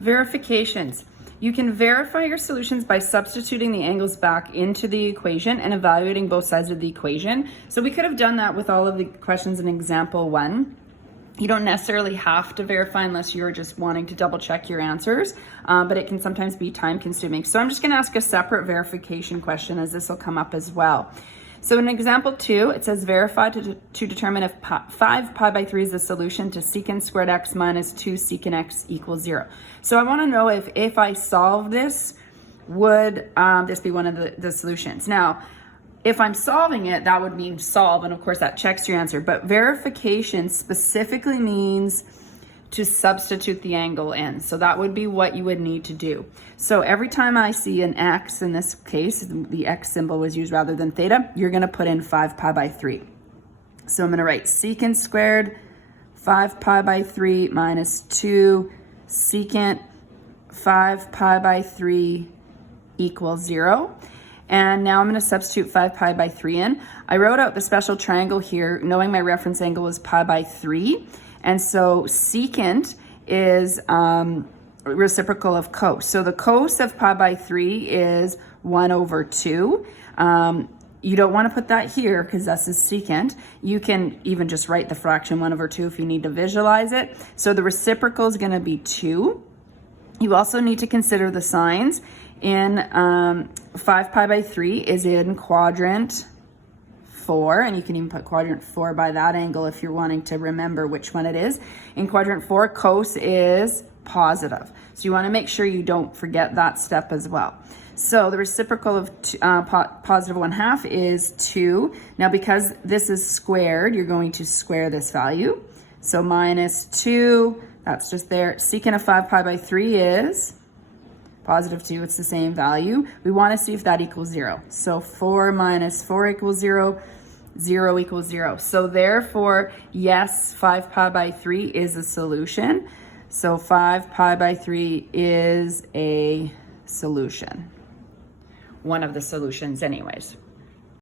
Verifications. You can verify your solutions by substituting the angles back into the equation and evaluating both sides of the equation. So we could have done that with all of the questions in example 1. You don't necessarily have to verify unless you're just wanting to double check your answers, but it can sometimes be time consuming. So I'm just going to ask a separate verification question, as this will come up as well. So in example 2, it says verify to determine if 5 pi by 3 is the solution to secant squared x minus 2 secant x equals 0. So I want to know if I solve this, would this be one of the solutions? Now, if I'm solving it, that would mean solve, and of course that checks your answer. But verification specifically means to substitute the angle in. So that would be what you would need to do. So every time I see an x, in this case, the x symbol was used rather than theta, you're going to put in 5 pi by 3. So I'm going to write secant squared 5 pi by 3 minus 2 secant 5 pi by 3 equals 0. And now I'm going to substitute 5 pi by 3 in. I wrote out the special triangle here, knowing my reference angle was pi by 3. And so secant is reciprocal of cos. So the cos of pi by 3 is 1 over 2. You don't want to put that here because this is secant. You can even just write the fraction 1 over 2 if you need to visualize it. So the reciprocal is going to be 2. You also need to consider the signs. In 5 pi by 3 is in quadrant 4, and you can even put quadrant 4 by that angle if you're wanting to remember which one it is. In quadrant 4, cos is positive. So you want to make sure you don't forget that step as well. So the reciprocal of positive 1/2 is 2. Now because this is squared, you're going to square this value. So minus 2, that's just there. Secant of 5 pi by 3 is positive 2, it's the same value. We want to see if that equals 0. So 4 minus 4 equals 0, 0 equals 0. So therefore, yes, 5 pi by 3 is a solution. So 5 pi by 3 is a solution. One of the solutions anyways.